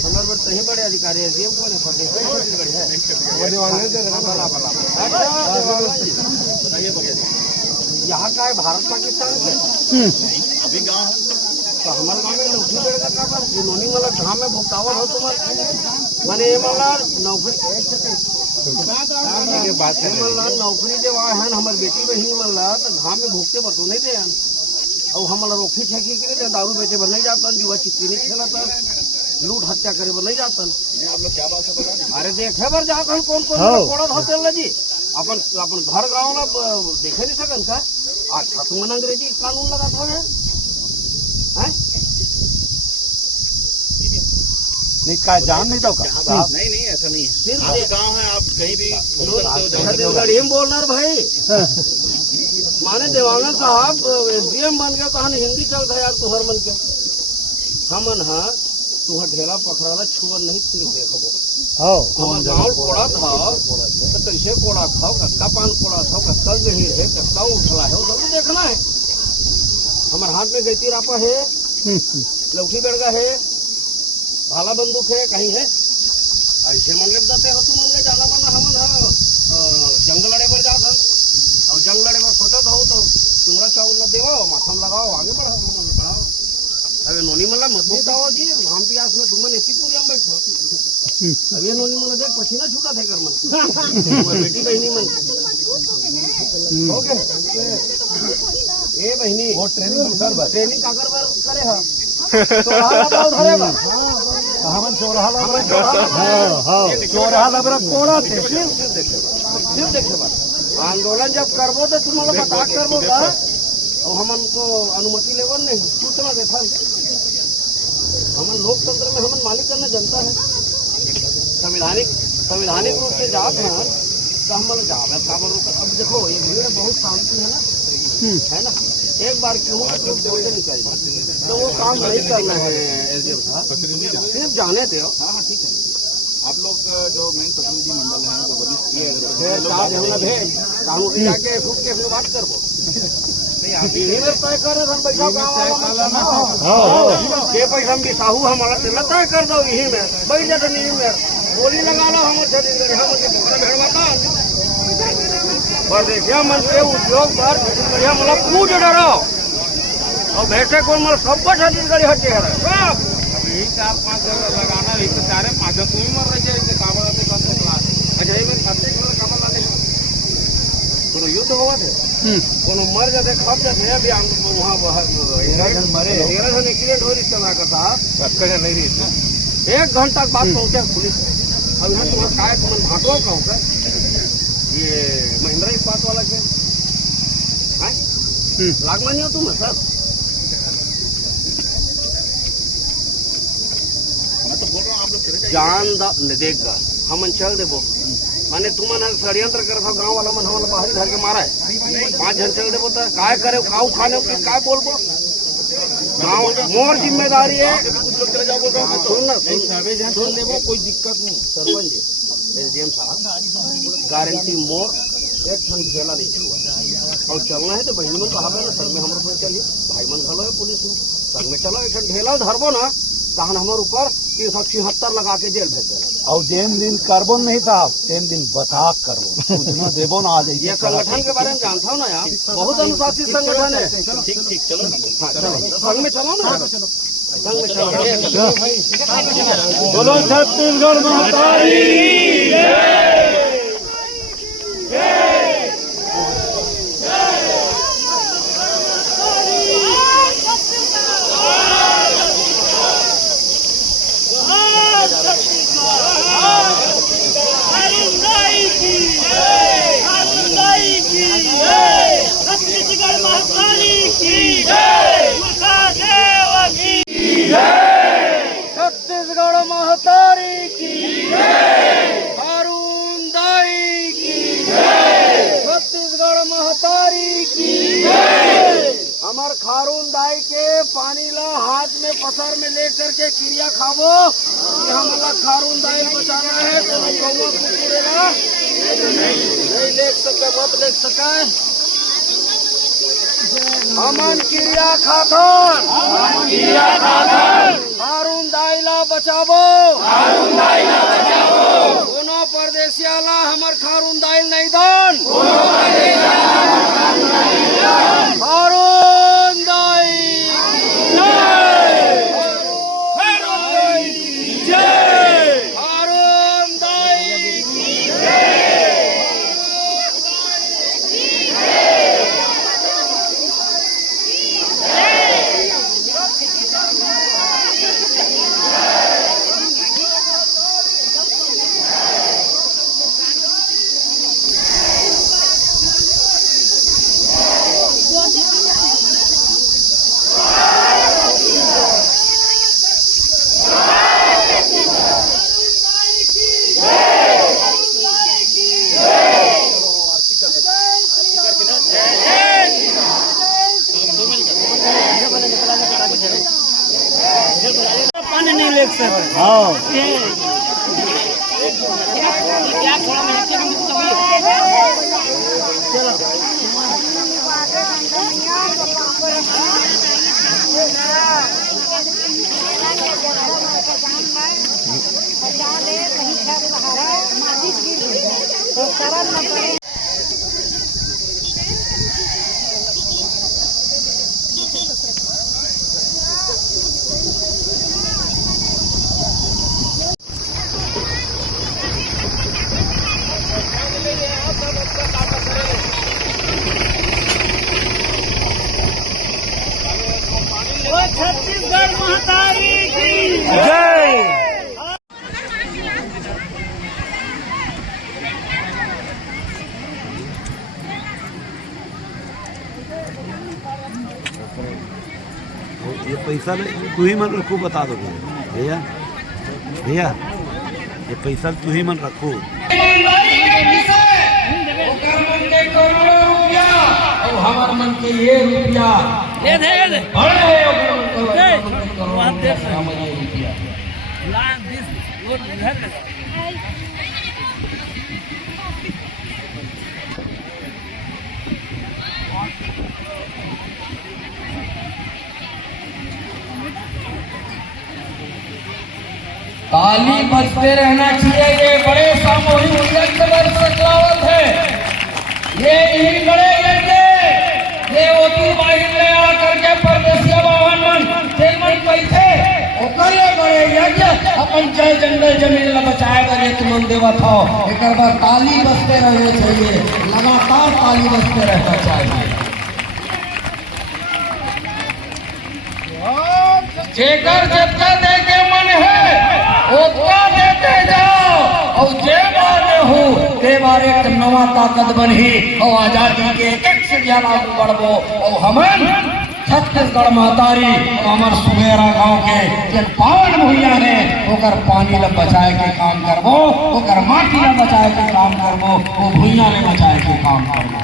हमारे पर सही बड़े अधिकारी है सीएम कौन है यहाँ का है भारत पाकिस्तान अभी गाँव है तो हमारे गाँव में नौकरी का काम है जिन्होंने मतलब धाम में भुगतावा हो तुम मैंने मतलब नौकरी नौकरी जब आए हैं हमारी बेटी बहन मतलब तो धाम में भुगते बर तो नहीं दे और हमारा रोकी छेकी के दारू बेचे बर नहीं जाता जुआ चिट्ठी नहीं खेलता लूट हत्या करे बर नहीं जाता आप लोग क्या बात है अरे देखे बर जाता हूँ कौन कौन पड़त होते जी अपन अपन घर गाँव ना देखे नहीं सकन का अच्छा तुम अंग्रेजी कानून लगाता है नहीं का जान नहीं तो नहीं ऐसा नहीं है सिर्फ गाँव है आप कहीं भी बोलना भाई माने देवानंद साहब एसडीएम बन गया तो हिंदी चलता है यार तुहर मन के हमन हाँ तुहर ढेला पखड़ा छुअर नहीं सिर्फ देखबो हमार गाँव कोड़ा था तो कैसे कोड़ा था कक्का पान कोड़ा था कक्का गहीर है कक्का उठला है वो देखना है हमारे हाथ में गैती रापा है लौठी बेड़गा है भाला बंदूक है कहीं है ऐसे मन लग जाते हो तुम मन ले जाना बना हमन जंगल लड़े पर जात और जंग लड़े पर सोचत हो तो तुम्हारा चावल देवो माथा में लगाओ आगे बढ़ाओ अबे नोनी मला मत बताओ जी हम प्यास में तुम ऐसी पूरी हम बैठो अब ये नोनी मला देख पसीना छूटा थे कर मन बेटी बहनी मन हो गए ए बहनी वो ट्रेनिंग का कर करे हा आंदोलन जब करबो तो तुम्हारा बता करबो का और हमन को अनुमति लेवन नहीं सूचना देता हमन लोकतंत्र में हमन मालिक करना जनता है संवैधानिक रूप से जात है तो हम जावे अब देखो ये भीड़ बहुत शांति है ना एक बार क्यों बोलते निकल तो वो काम नहीं करना है सिर्फ जाने दो हाँ ठीक है आप लोग जो मेन प्रतिनिधि मंडल है जो वरिष्ठ जाके फूट के अपने बात करबो तय करे पैसा हम बिसाहू हमारा तय कर दो यही में बैठ जाते नहीं में गोली लगा लो हम पर देखिए मन के उद्योग पर मतलब कूद डरो और भेटे को मतलब सब छत्तीसगढ़ी हटे है यही 4-5 जगह लगाना एक तो 4-5 तुम मर रहे थे काबल आते करते क्लास अच्छा ये मैं करते काबल आते तो युद्ध हुआ थे कोनो मर जाते खप जाते अभी वहाँ मरे 13 जन एक्सीडेंट हो रिश्तेदार का था नहीं रही 1 घंटा बाद पहुंचा पुलिस अब यहाँ तुम्हारा काय तुम भाटो कहूँ का ये महिंद्रा इस्पात वाला के लाग मानी हो तुम सर जान देख हम चल देबो माने तुम षड्यंत्र कर गाँव वाला मन हमारा बाहरी धर के मारा है 5 जन चल देबो तो काय करे काऊ खाने काय बोलबो गाँव मोर जिम्मेदारी है सुन देबो कोई दिक्कत नहीं सरपंच जी एसडीएम साहब गारंटी मोर एक ठन ठेला नहीं छुआ और चलना है तो बहनी मन कहा ना संग में हमारे चलिए भाई मन घलो है पुलिस में संग में चलो एक ठन ठेला धरबो ना तहन हमारे ऊपर 376 लगा के जेल भेज देना और जेन दिन करबो नहीं था तेन दिन बता करबो सूचना देबो ना आ जाइए ये संगठन के बारे में जानता हूँ ना यार बहुत अनुशासित संगठन है ठीक चलो संग में चलो ना संग में चलो बोलो छत्तीसगढ़ महातारी छत्तीसगढ़ महतारी की हारून दाई की छत्तीसगढ़ महतारी की हमार खारून दाई के पानी ला हाथ में पसर में लेकर के क्रिया खाबो कि हमारा खारून दाई बचाना है तो नहीं लेख सके मत लेख सके हमन क्रिया खाथन हारून दाइला बचाबो कोनो परदेसियाला हमर खारून दाइल नहीं दान हारून दाइल हारून दाइल पानी नहीं ले सकते हाँ छत्तीसगढ़ महातारी की जय। ये पैसा तू ही मन रखो, बता दो भैया भैया ये पैसा तू ही मन रखो। हमार मन के ये रुपया ताली बजते रहना चाहिए। ये बड़े सामूहिक यज्ञ वर्षावत है। ये यही बड़े यज्ञ ये ओतू बाहिर ले आ करके परदेसिया बावन मन मन कैसे ओकर ये बड़े यज्ञ अपन जय जंगल जमीन ला बचाए बर एक मन देवत हो। एक बार ताली बजते रहना चाहिए, लगातार ताली बजते रहना चाहिए। जेकर जितना दे के मन है उतना देते जाओ और जे बारे हो ते बारे एक नवा ताकत बनी और आजादी के एक से ज्यादा बढ़बो। और हमन छत्तीसगढ़ महतारी हमार सुबेरा गांव के जे पावन भूइया है ओकर पानी ला बचाए के काम करबो, ओकर माटी ला बचाए के काम करबो, वो भूइया ले बचाए के काम करबो।